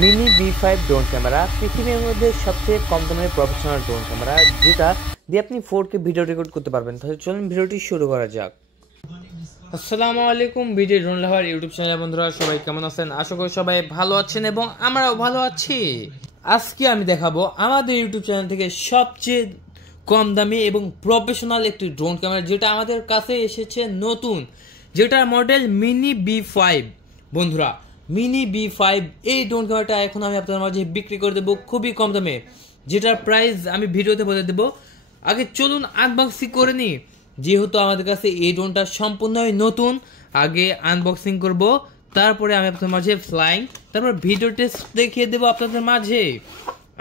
Mini B5 drone camera পৃথিবীর মধ্যে সবচেয়ে কম দামের প্রফেশনাল ড্রোন ক্যামেরা, যেটা দিয়ে আপনি 4K ভিডিও রেকর্ড করতে পারবেন। তাহলে চলুন ভিডিওটি শুরু করা যাক। আসসালামু আলাইকুম, ভিডিও ড্রোন লাভার ইউটিউব চ্যানেল বন্ধুরা সবাই কেমন আছেন? আশা করি সবাই ভালো আছেন এবং আমরাও ভালো আছি। আজকে আমি দেখাবো আমাদের ইউটিউব চ্যানেল থেকে সবচেয়ে কম দামি এবং প্রফেশনাল একটি ড্রোন ক্যামেরা, যেটা আমাদের কাছে এসেছে নতুন, যেটার মডেল মিনি B5। বন্ধুরা, মিনি B5 এই ড্রোন ক্যামেরাটা এখন আমি আপনাদের মাঝে বিক্রি করে দেবো খুবই কম দামে, যেটার প্রাইস আমি ভিডিওতে বলে দেবো। আগে চলুন আনবক্সিং করে নিই, যেহেতু আমাদের কাছে এই ড্রোনটা সম্পূর্ণই নতুন। আগে আনবক্সিং করব, তারপরে আমি আপনাদের মাঝে ফ্লাইং, তারপর ভিডিও টেস্ট দেখিয়ে দেবো আপনাদের মাঝে।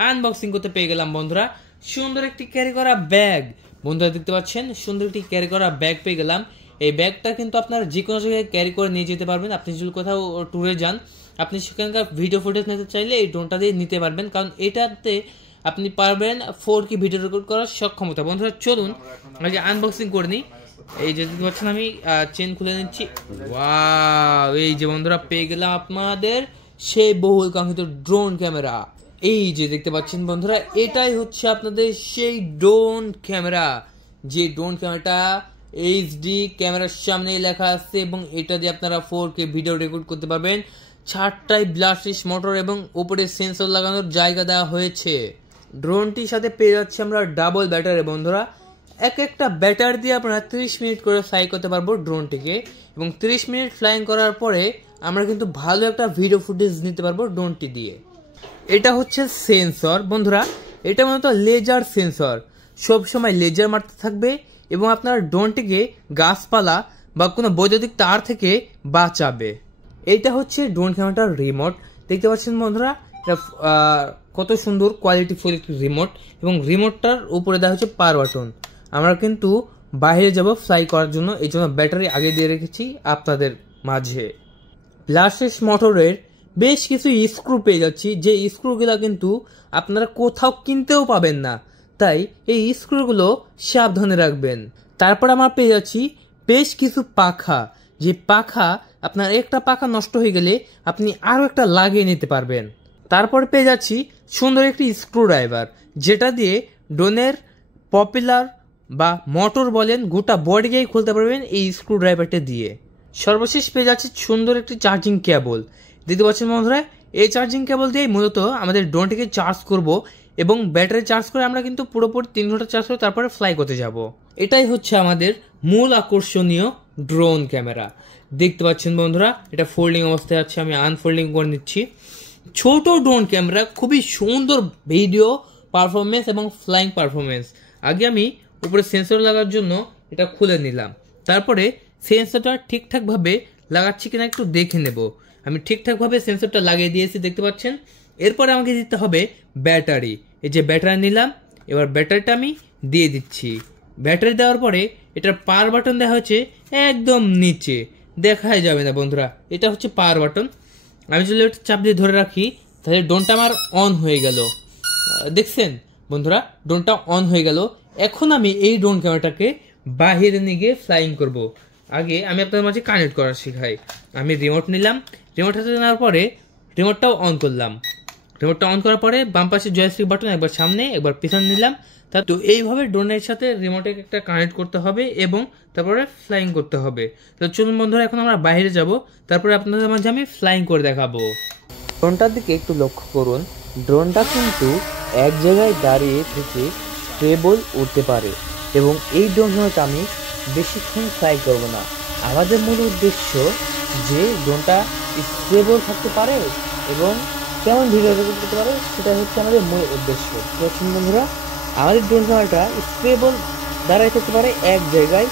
আনবক্সিং করতে পেয়ে গেলাম বন্ধুরা সুন্দর একটি ক্যারি করা ব্যাগ। বন্ধুরা দেখতে পাচ্ছেন সুন্দর একটি ক্যারি করা ব্যাগ পেয়ে গেলাম। এই ব্যাগটা কিন্তু আপনারা যে কোনো জায়গায় ক্যারি করে নিয়ে যেতে পারবেন। আপনি যদি কোথাও ট্যুরে যান, আপনি সেখানকার ভিডিও ফুটেজ নিতে চাইলে এই ড্রোনটা দিয়ে নিতে পারবেন, কারণ এটাতে আপনি পারবেন 4K ভিডিও রেকর্ড করার সক্ষমতা। বন্ধুরা চলুন আগে আনবক্সিং করে নিই। এই যে দেখতে পাচ্ছেন আমি চেন খুলে নিচ্ছি। ওয়াও, এই যে বন্ধুরা পেয়ে গেলাম আপনাদের সেই বহুল কাঙ্ক্ষিত ড্রোন ক্যামেরা। এই যে দেখতে পাচ্ছেন বন্ধুরা, এটাই হচ্ছে আপনাদের সেই ড্রোন ক্যামেরা, যে ড্রোন ক্যামেরাটা HD ক্যামেরার সামনেই লেখা আছে এবং এটা দিয়ে আপনারা 4K ভিডিও রেকর্ড করতে পারবেন। 4টাই ব্লাস্টিস মোটর এবং উপরে সেন্সর লাগানোর জায়গা দেওয়া হয়েছে। ড্রোনটির সাথে পেয়ে যাচ্ছে আমরা ডাবল ব্যাটারি। বন্ধুরা, একটা ব্যাটারি দিয়ে আপনারা 30 মিনিট করে ফ্লাই করতে পারবো ড্রোনটিকে, এবং 30 মিনিট ফ্লাইং করার পরে আমরা কিন্তু ভালো একটা ভিডিও ফুটেজ নিতে পারবো ড্রোনটি দিয়ে। এটা হচ্ছে সেন্সর। বন্ধুরা, এটা মূলত লেজার সেন্সর, সবসময় লেজার মারতে থাকবে এবং আপনার ড্রোনটিকে গাছপালা বা কোনো বৈদ্যুতিক তার থেকে বাঁচাবে। এইটা হচ্ছে ড্রোন ক্যামেরাটার রিমোট। দেখতে পাচ্ছেন বন্ধুরা, কত সুন্দর কোয়ালিটিফুল একটি রিমোট, এবং রিমোটটার উপরে দেওয়া হচ্ছে পাওয়ার বাটন। আমরা কিন্তু বাইরে যাব ফ্লাই করার জন্য, এই জন্য ব্যাটারি আগে দিয়ে রেখেছি আপনাদের মাঝে। ব্লাস্টিস মোটরের বেশ কিছু স্ক্রু পেয়ে যাচ্ছি, যে স্ক্রুগুলো কিন্তু আপনারা কোথাও কিনতেও পাবেন না, তাই এই স্ক্রুগুলো সাবধানে রাখবেন। তারপর আমরা পেয়ে যাচ্ছি বেশ কিছু পাখা, যে পাখা আপনার একটা পাখা নষ্ট হয়ে গেলে আপনি আরও একটা লাগিয়ে নিতে পারবেন। তারপর পেয়ে যাচ্ছি সুন্দর একটি স্ক্রু ড্রাইভার, যেটা দিয়ে ড্রোনের পপুলার বা মোটর বলেন গোটা বডিকেই খুলতে পারবেন এই স্ক্রু ড্রাইভারটা দিয়ে। সর্বশেষ পেয়ে যাচ্ছে সুন্দর একটি চার্জিং কেবল। দেখতে পাচ্ছেন বন্ধুরা, এই চার্জিং কেবল দিয়েই মূলত আমাদের ড্রোনটিকে চার্জ করব, এবং ব্যাটারি চার্জ করে আমরা কিন্তু পুরোপুরি 3 ঘন্টা চার্জ করে তারপরে ফ্লাই করতে যাব। এটাই হচ্ছে আমাদের মূল আকর্ষণীয় ড্রোন ক্যামেরা। দেখতে পাচ্ছেন বন্ধুরা, এটা ফোল্ডিং অবস্থায় আছে, আমি আনফোল্ডিং করে নিচ্ছি। ছোট ড্রোন ক্যামেরা, খুবই সুন্দর ভিডিও পারফরমেন্স এবং ফ্লাইং পারফরমেন্স। আগে আমি উপরে সেন্সর লাগার জন্য এটা খুলে নিলাম, তারপরে সেন্সরটা ঠিকঠাকভাবে লাগাচ্ছি কিনা একটু দেখে নেব। আমি ঠিকঠাকভাবে সেন্সরটা লাগিয়ে দিয়েছি, দেখতে পাচ্ছেন। এরপরে আমাকে দিতে হবে ব্যাটারি। এই যে ব্যাটারি নিলাম, এবার ব্যাটারিটা আমি দিয়ে দিচ্ছি। ব্যাটারি দেওয়ার পরে এটার পাওয়ার বাটন দেওয়া হচ্ছে একদম নিচে, দেখাই যাবে না বন্ধুরা, এটা হচ্ছে পাওয়ার বাটন। আমি যদি একটা চাপ দিয়ে ধরে রাখি, তাহলে ড্রোনটা আমার অন হয়ে গেল। দেখছেন বন্ধুরা, ড্রোনটা অন হয়ে গেল। এখন আমি এই ড্রোন ক্যামেরাটাকে বাহিরে নিয়ে গিয়ে ফ্লাইং করব। আগে আমি আপনাদের মাঝে কানেক্ট করা শেখাই। আমি রিমোট নিলাম, রিমোটটা নেওয়ার পরে রিমোটটাও অন করলাম। রিমোটটা অন করার পরে বাম পাশে জয়স্টিক বাটন একবার সামনে একবার পিছনে নিলাম। তো এইভাবে ড্রোনের সাথে রিমোটে একটা কানেক্ট করতে হবে এবং তারপরে ফ্লাইং করতে হবে। তো চলুন বন্ধুরা, এখন আমরা বাইরে যাব, তারপরে আপনাদের মাঝে আমি ফ্লাইং করে দেখাবো। ড্রোনটার দিকে একটু লক্ষ্য করুন, ড্রোনটা কিন্তু এক জায়গায় দাঁড়িয়ে থেকে স্টেবল উঠতে পারে, এবং এই ড্রোনটা আমি বেশিক্ষণ ফ্লাই করব না। আমাদের মূল উদ্দেশ্য যে ড্রোনটা স্টেবল থাকতে পারে এবং কেমন ভিডিও রেকর্ড করতে পারে, সেটা হচ্ছে আমাদের মূল উদ্দেশ্য। বুঝছেন বন্ধুরা, আমাদের ড্রোন ক্যামেরাটা স্টেবল দাঁড়ায় থাকতে পারে এক জায়গায়,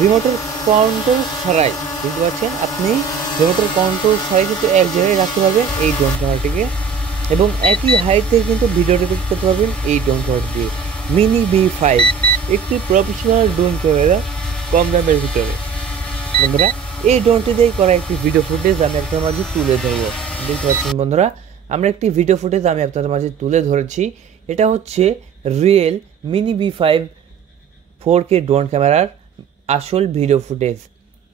রিমোটের কন্ট্রোল ছাড়াই। বুঝতে পারছেন, আপনি রিমোটের কন্ট্রোল ছাড়াই কিন্তু এক জায়গায় রাখতে পারবেন এই ড্রোন ক্যামেরাটিকে, এবং একই হাইট থেকে কিন্তু ভিডিও রেকর্ড করতে পারবেন এই ড্রোন ক্যামেরা দিয়ে। মিনি B5 একটি প্রফেশনাল ড্রোন ক্যামেরা কম দামের ভিতরে। বন্ধুরা, এই ড্রোনটি দিয়ে করা একটি ভিডিও ফুটেজ আমি আপনাদের মাঝে তুলে ধরবো। দেখতে পাচ্ছেন বন্ধুরা, আমরা একটি ভিডিও ফুটেজ আমি আপনাদের মাঝে তুলে ধরেছি। এটা হচ্ছে real mini B5 4K drone ক্যামেরার আসল ভিডিও ফুটেজ।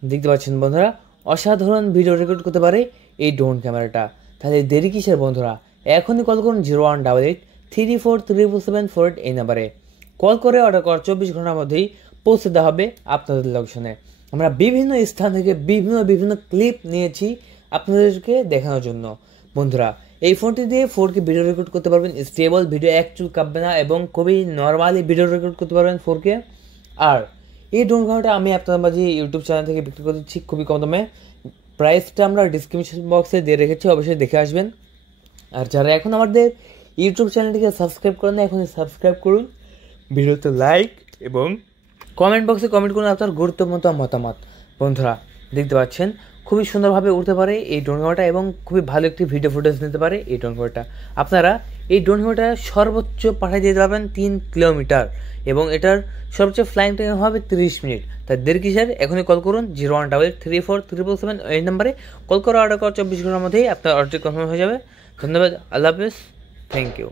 দেখতে পাচ্ছেন বন্ধুরা, অসাধারণ ভিডিও রেকর্ড করতে পারে এই ড্রোন ক্যামেরাটা। তাহলে দেরি কিসের বন্ধুরা, এখনই কল করুন 018834374748 এই নাম্বারে। কল করে অর্ডার করার 24 ঘন্টার মধ্যেই পৌঁছে দেওয়া হবে আপনাদের লোকেশনে। আমরা বিভিন্ন স্থান থেকে বিভিন্ন ক্লিপ নিয়েছি আপনাদেরকে দেখানোর জন্য। বন্ধুরা, এই ফোনটি দিয়ে 4K ভিডিও রেকর্ড করতে পারবেন, স্টেবল ভিডিও এক চুল কাঁপবে না এবং খুবই নর্মালি ভিডিও রেকর্ড করতে পারবেন 4K। আর এই ড্রোন ক্যামেরাটা আমি আপনাদের মাঝে ইউটিউব চ্যানেল থেকে বিক্রি করে দিচ্ছি খুবই কম দামে। প্রাইসটা আমরা ডিসক্রিপশন বক্সে দিয়ে রেখেছি, অবশ্যই দেখে আসবেন। আর যারা এখন আমাদের ইউটিউব চ্যানেলটিকে সাবস্ক্রাইব করেন না, এখনই সাবস্ক্রাইব করুন, ভিডিওতে লাইক এবং কমেন্ট বক্সে কমেন্ট করুন আপনার গুরুত্বপূর্ণ মতামত। বন্ধুরা, দেখতে পাচ্ছেন খুবই সুন্দরভাবে উঠতে পারে এই ড্রোন ক্যামেরাটা এবং খুবই ভালো একটি ভিডিও ফুটেজ নিতে পারে এই ড্রোন ক্যামেরাটা। আপনারা এই ড্রোন ক্যামেরাটা সর্বোচ্চ পাঠিয়ে দিতে পারবেন 3 কিলোমিটার এবং এটার সর্বোচ্চ ফ্লাইং টাইম হবে 30 মিনিট। তাই দেরি কিসের, এখনই কল করুন 0188343777 এই নাম্বারে। কল করে অর্ডার করার 24 ঘন্টার মধ্যেই আপনার অর্ডারটি কনফার্ম হয়ে যাবে। ধন্যবাদ, আল্লাহ হাফেজ, থ্যাংক ইউ।